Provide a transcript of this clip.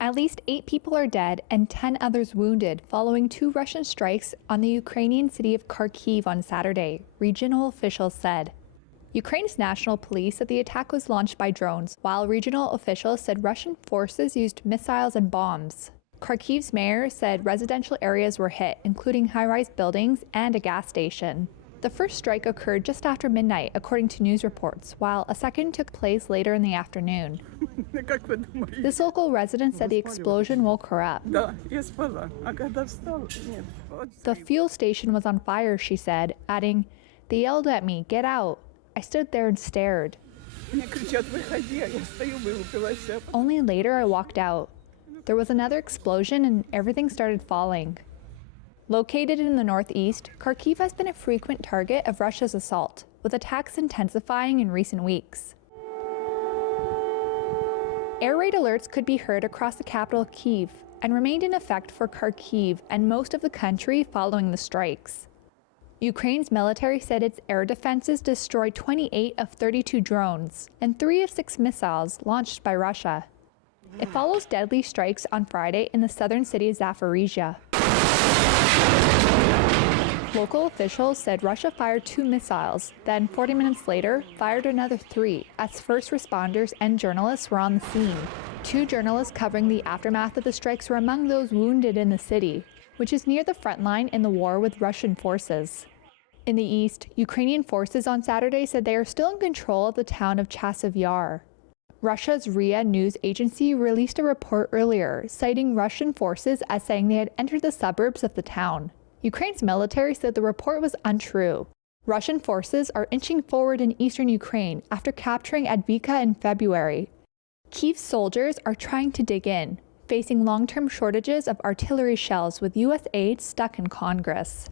At least 8 people are dead and 10 others wounded following 2 Russian strikes on the Ukrainian city of Kharkiv on Saturday, regional officials said. Ukraine's national police said the attack was launched by drones, while regional officials said Russian forces used missiles and bombs. Kharkiv's mayor said residential areas were hit, including high-rise buildings and a gas station. The first strike occurred just after midnight, according to news reports, while a second took place later in the afternoon. This local resident said the explosion woke her up. The fuel station was on fire, she said, adding, "They yelled at me, 'Get out.' I stood there and stared. Only later I walked out. There was another explosion and everything started falling." Located in the northeast, Kharkiv has been a frequent target of Russia's assault, with attacks intensifying in recent weeks. Air raid alerts could be heard across the capital Kyiv and remained in effect for Kharkiv and most of the country following the strikes. Ukraine's military said its air defenses destroyed 28 of 32 drones and 3 of 6 missiles launched by Russia. It follows deadly strikes on Friday in the southern city of Zaporizhzhia. Local officials said Russia fired 2 missiles, then 40 minutes later fired another 3 as first responders and journalists were on the scene. 2 journalists covering the aftermath of the strikes were among those wounded in the city, which is near the front line in the war with Russian forces. In the east, Ukrainian forces on Saturday said they are still in control of the town of Chasiv Yar. Russia's RIA news agency released a report earlier, citing Russian forces as saying they had entered the suburbs of the town. Ukraine's military said the report was untrue. Russian forces are inching forward in eastern Ukraine after capturing Avdiivka in February. Kyiv's soldiers are trying to dig in, facing long-term shortages of artillery shells with U.S. aid stuck in Congress.